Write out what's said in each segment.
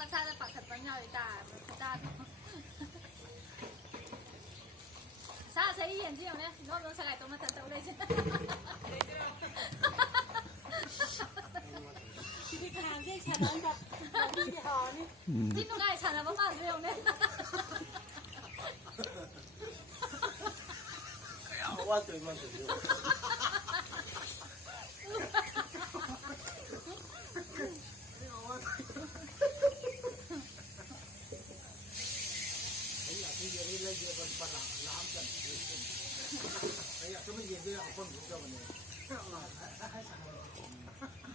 รมชาติจะปักขัดปัญญาจ้าจ้าซาใช้เย็นที่ตรงนี้รอบน้องสลายตรงมาจัดเจ้าเลยใช่ไหมที่ทางที่ฉันนั้นแบบที่หอนี่ที่นุ่งไก่ฉันนะมากๆเลยตรงนี้ว่าตื่นมาตื่นที่เย็นนี่เลยเยอะกันปลาน้ำกันไอ้อยากจะไม่เย็นด้วยเอาคนถูกเจ้าวันนี้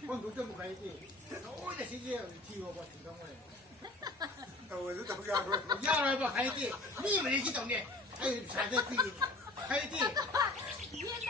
คนถูกเจ้าบุกใครจีโอ้ยแต่ที่เย็นที่ว่าถึงต้องเลยเอาไว้แต่ไม่ยากเลยยากเลยบอกใครจีนี่มันที่ตรงนี้ไอ้สายเส้นที่ใครจีเย็น